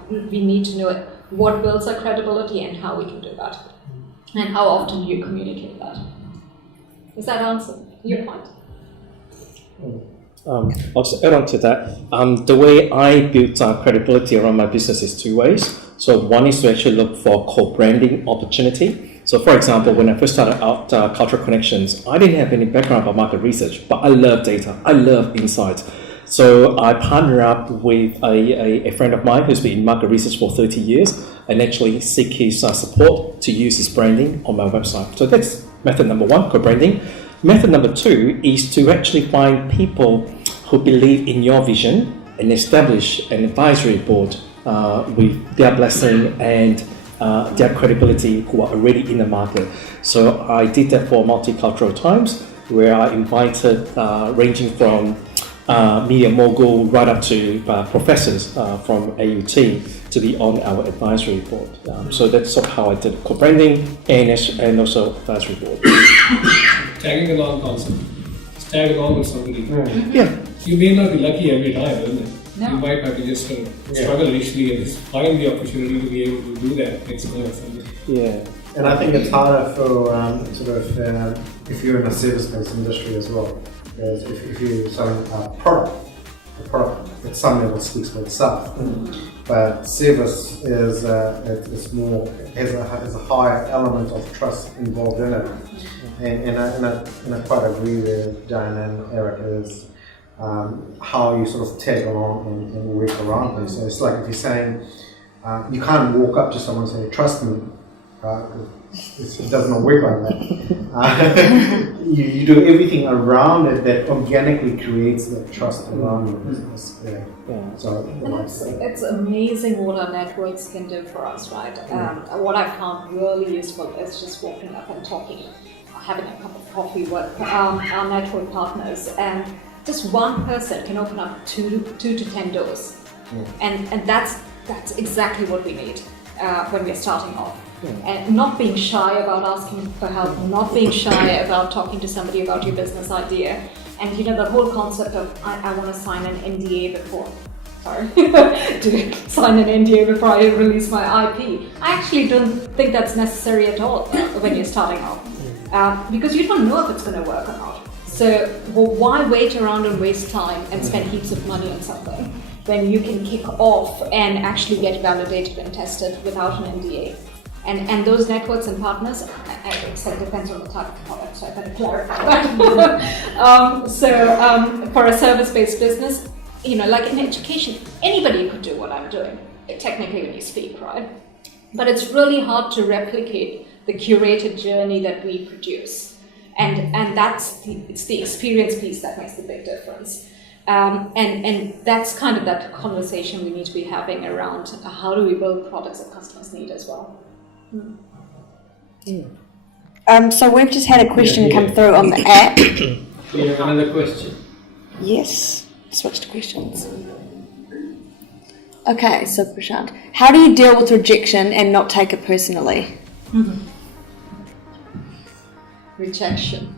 we need to know what builds our credibility and how we can do that, and how often do you communicate that. Does that answer your point? I'll just add on to that. The way I built credibility around my business is two ways. So one is to actually look for co-branding opportunity. So for example, when I first started out Cultural Connections, I didn't have any background about market research, but I love data. I love insights. So I partnered up with a friend of mine who's been in market research for 30 years and actually seek his support to use his branding on my website. So that's method number one, co-branding. Method number two is to actually find people who believe in your vision and establish an advisory board with their blessing and their credibility, who are already in the market. So I did that for Multicultural Times, where I invited ranging from media mogul right up to professors from AUT to be on our advisory board. So that's sort of how I did co-branding and also advisory board. Tagging along concept. Tag along with somebody. Yeah. You may not be lucky every time, isn't it? No. You might have to just struggle initially and just find the opportunity to be able to do that next time or something. Yeah. And I think it's harder for if you're in a service-based industry as well. Because if you're selling a product, the product at some level speaks for itself. But service is it's more has a higher element of trust involved in it. And I quite agree with Jane and Eric is how you sort of tag along and work around them. So it's like if you're saying you can't walk up to someone and say, "Trust me." It does not work like that. You do everything around it that organically creates that trust around your business. Yeah. So it's amazing what our networks can do for us, right? What I found really useful is just walking up and talking, having a cup of coffee with our network partners, and just one person can open up two to 10 doors, and that's exactly what we need when we're starting off. And not being shy about asking for help, not being shy about talking to somebody about your business idea. And the whole concept of I want to sign an NDA before to sign an NDA before I release my IP. I actually don't think that's necessary at all when you're starting off, because you don't know if it's going to work or not. So why wait around and waste time and spend heaps of money on something when you can kick off and actually get validated and tested without an NDA? And those networks and partners, so it depends on the type of product, so I better clarify that. For a service-based business, like in education, anybody could do what I'm doing, technically when you speak, right? But it's really hard to replicate the curated journey that we produce. And it's the experience piece that makes the big difference. And that's kind of that conversation we need to be having around how do we build products that customers need as well. So we've just had a question come through on the app. We have another question. Yes, switch to questions. Okay, so Prashant, how do you deal with rejection and not take it personally? Rejection.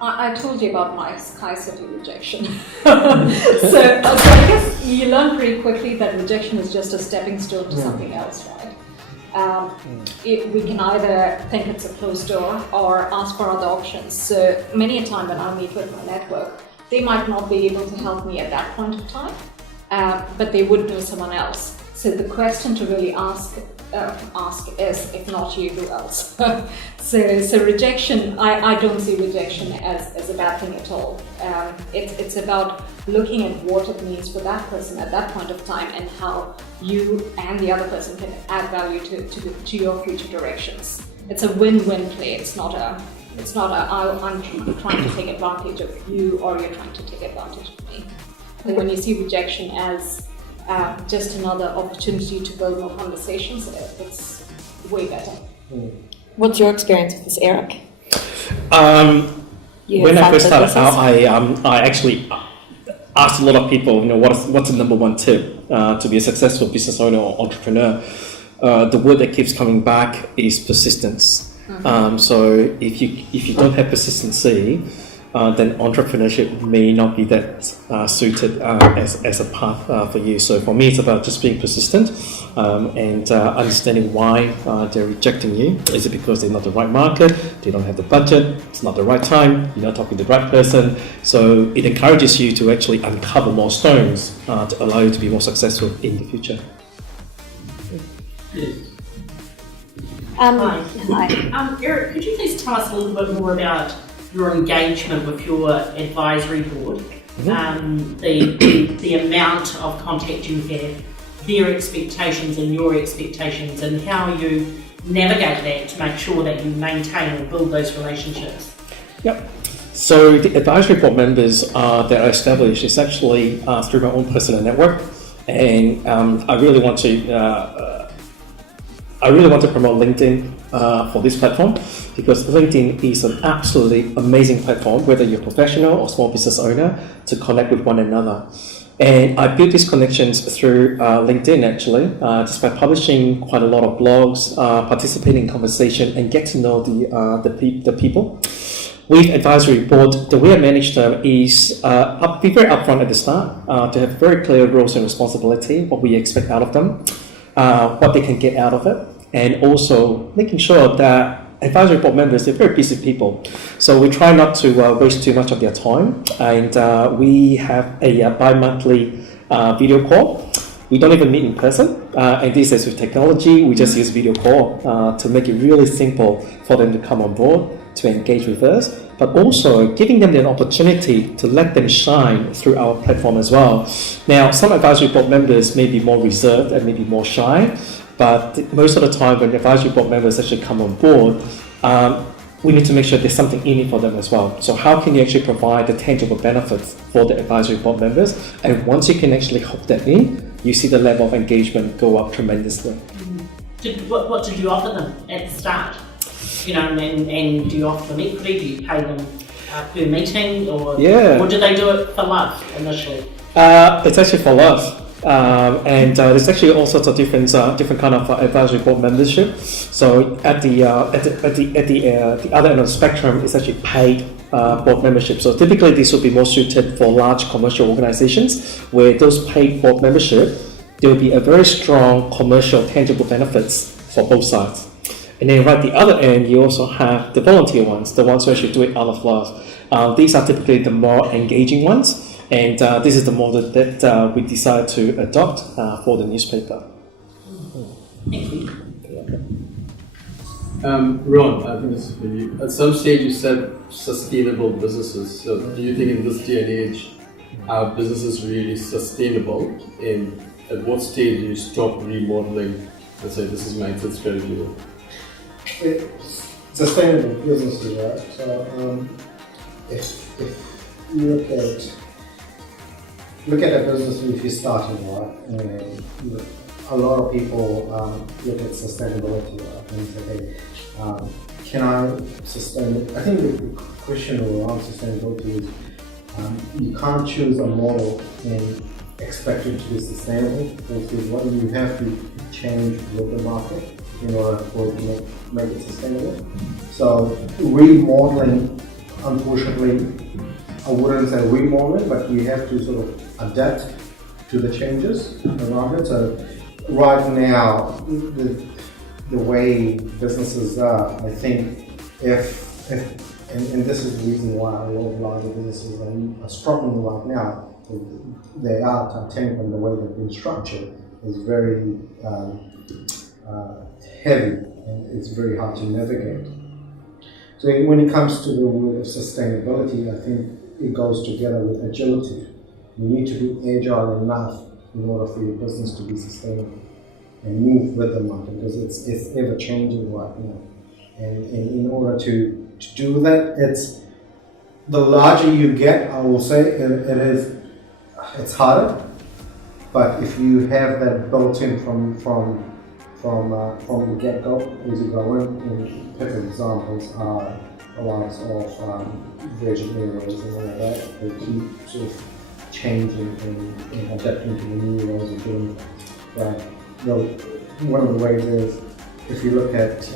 I told you about my Sky City rejection. so I guess you learn pretty quickly that rejection is just a stepping stone to something else, right? we can either think it's a closed door or ask for other options. So many a time when I meet with my network, they might not be able to help me at that point of time, but they would know someone else. So the question to really ask is, if not you, who else? So rejection, I don't see rejection as a bad thing at all. It's about looking at what it means for that person at that point of time and how you and the other person can add value to your future directions. It's a win-win play. It's not a I'm trying to take advantage of you or you're trying to take advantage of me. And when you see rejection as just another opportunity to build more conversations, it's way better. What's your experience with this, Eric? When I first started out, I actually asked a lot of people, what's the number one tip to be a successful business owner or entrepreneur? The word that keeps coming back is persistence. So if you don't have persistency, then entrepreneurship may not be that suited as a path for you. So for me, it's about just being persistent and understanding why they're rejecting you. Is it because they're not the right market? They don't have the budget? It's not the right time? You're not talking to the right person? So it encourages you to actually uncover more stones to allow you to be more successful in the future. Hi. Eric, could you please tell us a little bit more about your engagement with your advisory board, the amount of contact you have, their expectations and your expectations, and how you navigate that to make sure that you maintain or build those relationships? Yep. So the advisory board members that are established is actually through my own personal network, and I really want to promote LinkedIn for this platform, because LinkedIn is an absolutely amazing platform, whether you're a professional or small business owner, to connect with one another. And I built these connections through LinkedIn actually, just by publishing quite a lot of blogs, participating in conversation, and get to know the people. With advisory board, the way I manage them is be very upfront at the start, to have very clear roles and responsibility, what we expect out of them, what they can get out of it, and also making sure that advisory board members, they're very busy people, so we try not to waste too much of their time, and we have a bi-monthly video call. We don't even meet in person, and these days with technology, we just use video call to make it really simple for them to come on board, to engage with us, but also giving them an opportunity to let them shine through our platform as well. Now, some advisory board members may be more reserved and maybe more shy, but most of the time when advisory board members actually come on board, we need to make sure there's something in it for them as well. So how can you actually provide the tangible benefits for the advisory board members? And once you can actually hook that in, you see the level of engagement go up tremendously. What did you offer them at the start? And do you offer them equity? Do you pay them per meeting, or do they do it for love initially? It's actually for love. And there's actually all sorts of different kind of advisory board membership. So at the other end of the spectrum, it's actually paid board membership. So typically, this would be more suited for large commercial organizations, where those paid board membership, there will be a very strong commercial tangible benefits for both sides. And then right at the other end, you also have the volunteer ones, the ones who actually do it out of love. These are typically the more engaging ones. And this is the model that we decided to adopt for the newspaper. Thank you. Ron, I think this is for you. At some stage you said sustainable businesses. So do you think in this day and age, are businesses really sustainable? And at what stage do you stop remodeling and say, this is my exit strategy? Sustainable businesses, right? So if you look at a business if you're starting, right? A lot of people look at sustainability, right? And say, hey, can I sustain it? I think the question around sustainability is you can't choose a model and expect it to be sustainable, because what you have to change with the market in order for it to make it sustainable. So remodeling, unfortunately, I wouldn't say remodeling, but we have to sort of adapt to the changes around it. So right now, the way businesses are, I think if and this is the reason why a lot of larger businesses are struggling right now. They are Titanic, and the way they've been structured is very heavy, and it's very hard to navigate. So when it comes to the word of sustainability, I think it goes together with agility. You need to be agile enough in order for your business to be sustainable and move with the market, because it's ever changing right now. And in order to do that, it's the larger you get, I will say, it's harder. But if you have that built in from the get-go, as you go in, and perfect examples are the likes of Virgin Airways and all of that. They keep sort of changing and adapting to the new ways of doing that. One of the ways is, if you look at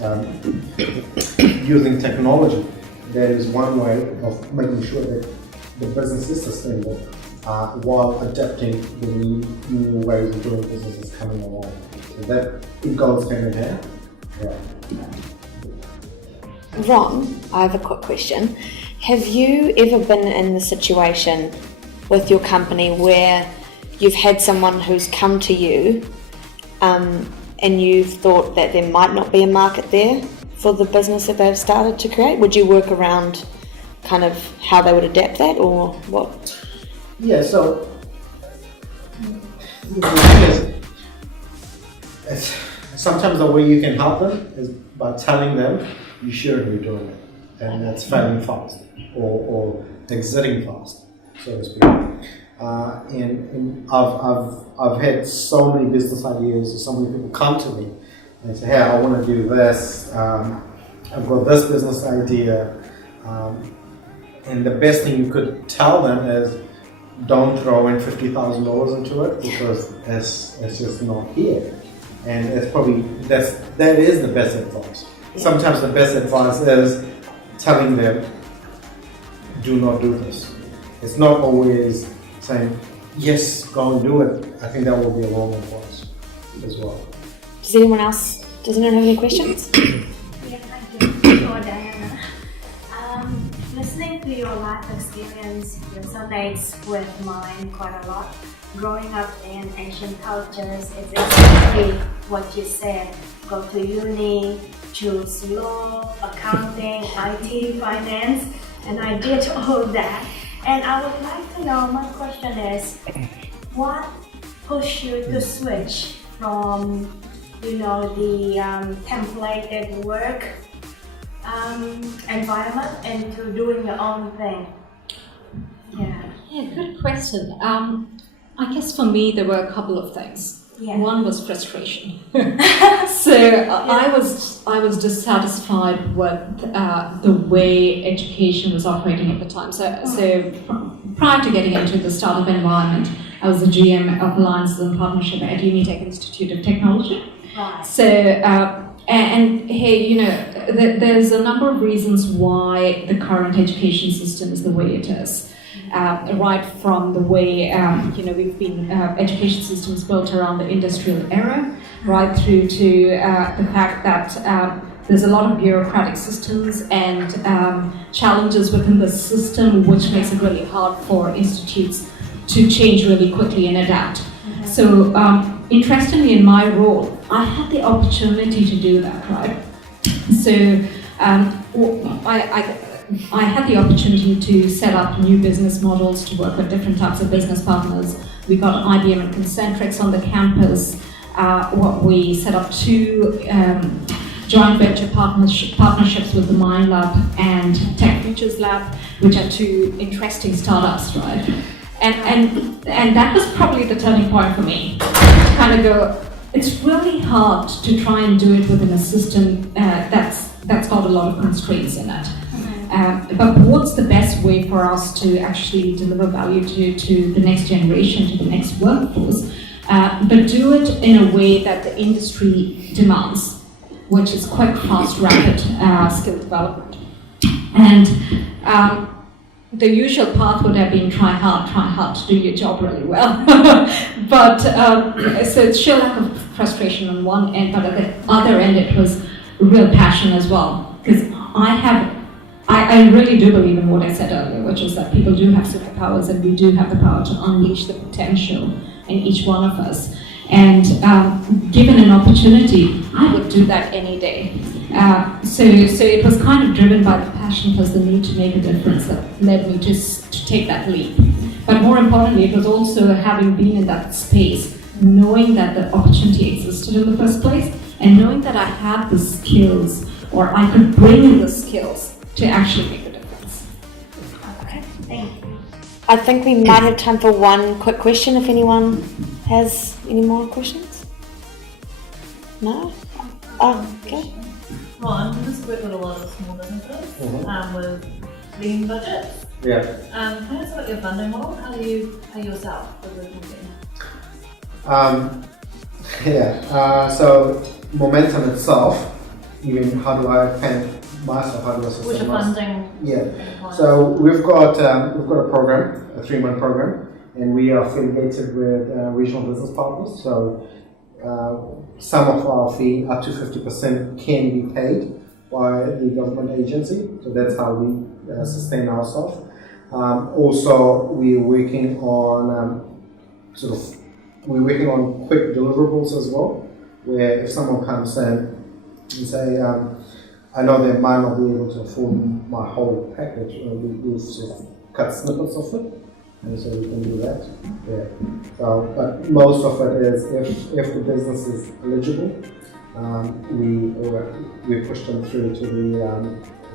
using technology, that is one way of making sure that the business is sustainable while adapting the new ways of doing business is coming along. So that it goes hand in hand. Yeah. Ron, I have a quick question. Have you ever been in the situation with your company where you've had someone who's come to you and you've thought that there might not be a market there for the business that they've started to create? Would you work around kind of how they would adapt that, or what? Yeah, so the thing is, sometimes the way you can help them is by telling them you shouldn't be doing it, and that's failing fast or exiting fast, so to speak. And I've had so many business ideas. So many people come to me and say, "Hey, I want to do this. I've got this business idea." And the best thing you could tell them is, don't throw in $50,000 into it, because it's just not here. And it's probably that is the best advice. Yeah. Sometimes the best advice is telling them, do not do this. It's not always saying, yes, go and do it. I think that will be a wrong advice as well. Does anyone have any questions? Yeah, thank you. Sure, Diana. Listening to your life experience resonates with mine quite a lot. Growing up in Asian cultures, it's exactly what you said. Go to uni, choose law, accounting, IT, finance, and I did all that. And I would like to know, my question is, what pushed you to switch from, the templated work environment into doing your own thing? Yeah, good question. I guess for me there were a couple of things. Yeah. One was frustration. I was dissatisfied with the way education was operating at the time. So prior to getting into the startup environment, I was the GM of Alliances and Partnership at Unitech Institute of Technology. Right. So and hey, there's a number of reasons why the current education system is the way it is. Right from the way we've been education systems built around the industrial era, right through to the fact that there's a lot of bureaucratic systems and challenges within the system, which makes it really hard for institutes to change really quickly and adapt. Mm-hmm. So interestingly, in my role, I had the opportunity to do that, right? So I had the opportunity to set up new business models, to work with different types of business partners. We got IBM and Concentrix on the campus. We set up two joint venture partnerships with the Mind Lab and Tech Futures Lab, which are two interesting startups, right? And that was probably the turning point for me. To kind of go, it's really hard to try and do it within a system that's got a lot of constraints in it. But what's the best way for us to actually deliver value to the next generation, to the next workforce, but do it in a way that the industry demands, which is quite fast, rapid skill development. And that was probably the turning point for me. To kind of go, it's really hard to try and do it within a system that's got a lot of constraints in it. But what's the best way for us to actually deliver value to the next generation, to the next workforce, but do it in a way that the industry demands, which is quite fast, rapid skill development. the usual path would have been try hard to do your job really well. But so it's sheer lack of frustration on one end, but at the other end it was real passion as well. Because I really do believe in what I said earlier, which is that people do have superpowers and we do have the power to unleash the potential in each one of us. And given an opportunity, I would do that any day. So it was kind of driven by the passion plus the need to make a difference that led me to take that leap. But more importantly, it was also having been in that space, knowing that the opportunity existed in the first place, and knowing that I had the skills, or I could bring in the skills to actually make a difference. Okay, thank you. I think we might have time for one quick question if anyone has any more questions. No? Oh, okay. Well, I'm going to work with a lot of small businesses with lean budgets. Yeah. Can I ask about your funding model? How do you pay yourself for working with them? So momentum itself, you mean how do I pay myself? How do I sustain With your myself? funding? Yeah. So we've got a program, a 3-month program, and we are affiliated with regional business partners. So some of our fee, up to 50%, can be paid by the government agency. So that's how we sustain ourselves. Also, we're working on quick deliverables as well, where if someone comes in and say, I know they might not be able to afford my whole package, we sort of cut snippets of it, and so we can do that. Yeah. So, but most of it is if the business is eligible, we push them through to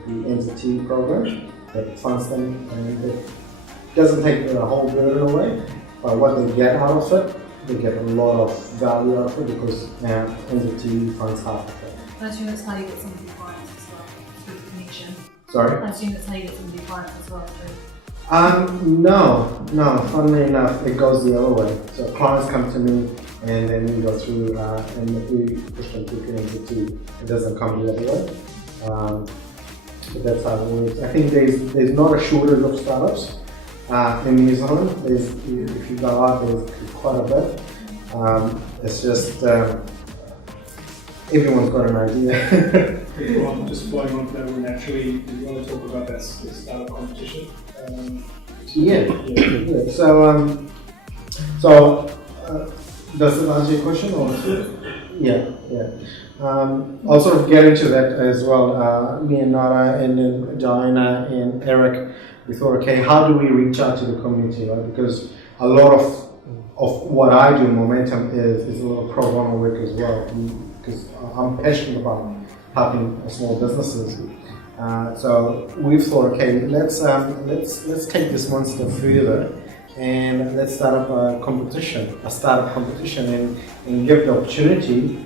the entity program that funds them, and it doesn't take the whole burden away, but what they get out of it, they get a lot of value out of it because entity funds half of it. I assume that's how you get some of your clients as well, through the connection. Sorry? I assume that's how you get some of your clients as well, through. No. Funnily enough, it goes the other way. So clients come to me, and then we go through and we push them through entity. It doesn't come the other way. But that's how it works. I think there's not a shortage of startups in New Zealand. If you go out, there's quite a bit. It's just everyone's got an idea. Just flowing on that, naturally, do you want to talk about that startup competition? Yeah. So does it answer your question? Or? Yeah. I'll sort of get into that as well. Me and Nara and then Diana and Eric, we thought, okay, how do we reach out to the community, right? Because a lot of what I do in Momentum is a little pro bono work as well, because I'm passionate about helping small businesses. So we've thought, okay, let's take this one step further, and let's start up a startup competition, and give the opportunity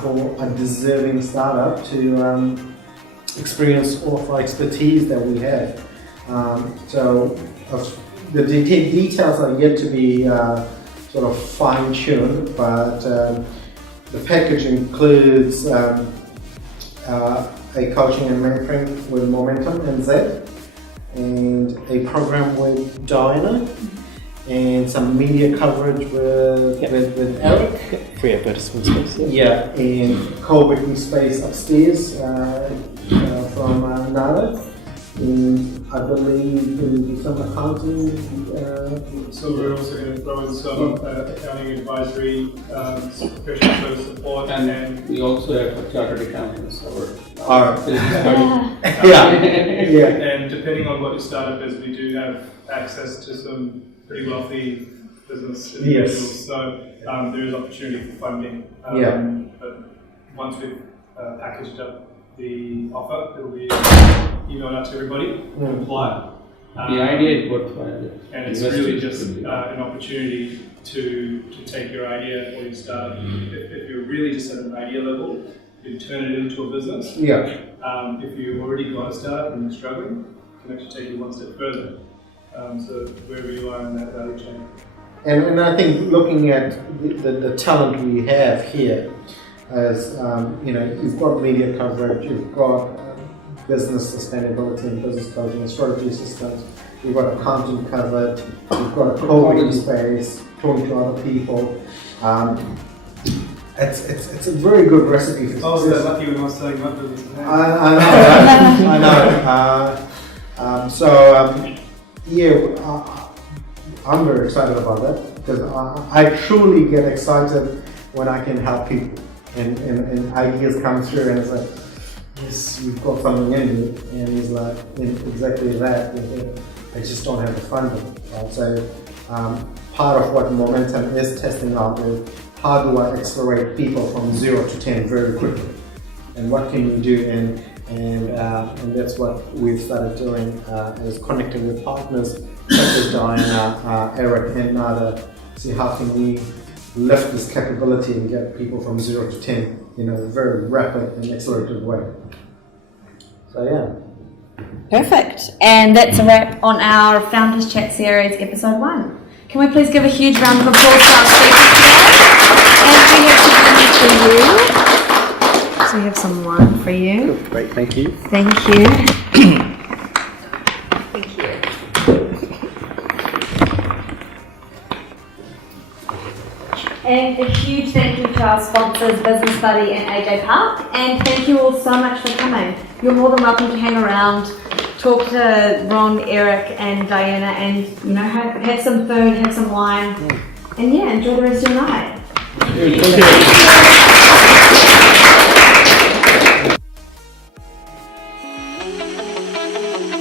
for a deserving startup to experience all of our expertise that we have. So the details are yet to be sort of fine-tuned, but the package includes a coaching and mentoring with Momentum NZ, and a program with Diana, and some media coverage with Eric. Free advertisement space. Yeah, and co-working space upstairs from Nara. And I believe we'll do some accounting. So we're also going to throw in some accounting advisory, some professional service support, and then we also have chartered accountants. Yeah. And depending on what your startup is, we do have access to some pretty wealthy business individuals. Yes. So there is opportunity for funding. But once we've packaged up the offer, it will be emailed out to everybody to apply. The idea is worthwhile. And it's really just an opportunity to take your idea or your startup. If you're really just at an idea level, you can turn it into a business. Yeah. If you've already got a startup and you're struggling, it can actually take you one step further. So wherever you are in that value chain. And I think looking at the talent we have here, as you've got media coverage, you've got business sustainability and business coaching and strategy assistance. We've got accounting covered. We've got a co-working space, talking to other people. It's a very good recipe for Oh, success. so lucky when I was saying my business. I know. I'm very excited about that because I truly get excited when I can help people and ideas come through and it's like, yes, you've got something in you, and he's like, exactly that. I just don't have the funding. Right? So part of what Momentum is testing out is how do I accelerate people from 0 to 10 very quickly, and what can we do? And that's what we've started doing is connecting with partners such as Diana, Eric, and Nada. See how can we lift this capability and get people from 0 to 10 in a very rapid and accelerated way. So yeah. Perfect. And that's a wrap on our Founders Chat Series, Episode 1. Can we please give a huge round of applause to our speakers today? And we have some for you. So we have some wine for you. Great, thank you. Thank you. Thank you. And a huge thank you to our sponsors, Business Buddy and AJ Park. And thank you all so much for coming. You're more than welcome to hang around, talk to Ron, Eric, and Diana, and have some food, have some wine, and enjoy the rest of your night. Thank you.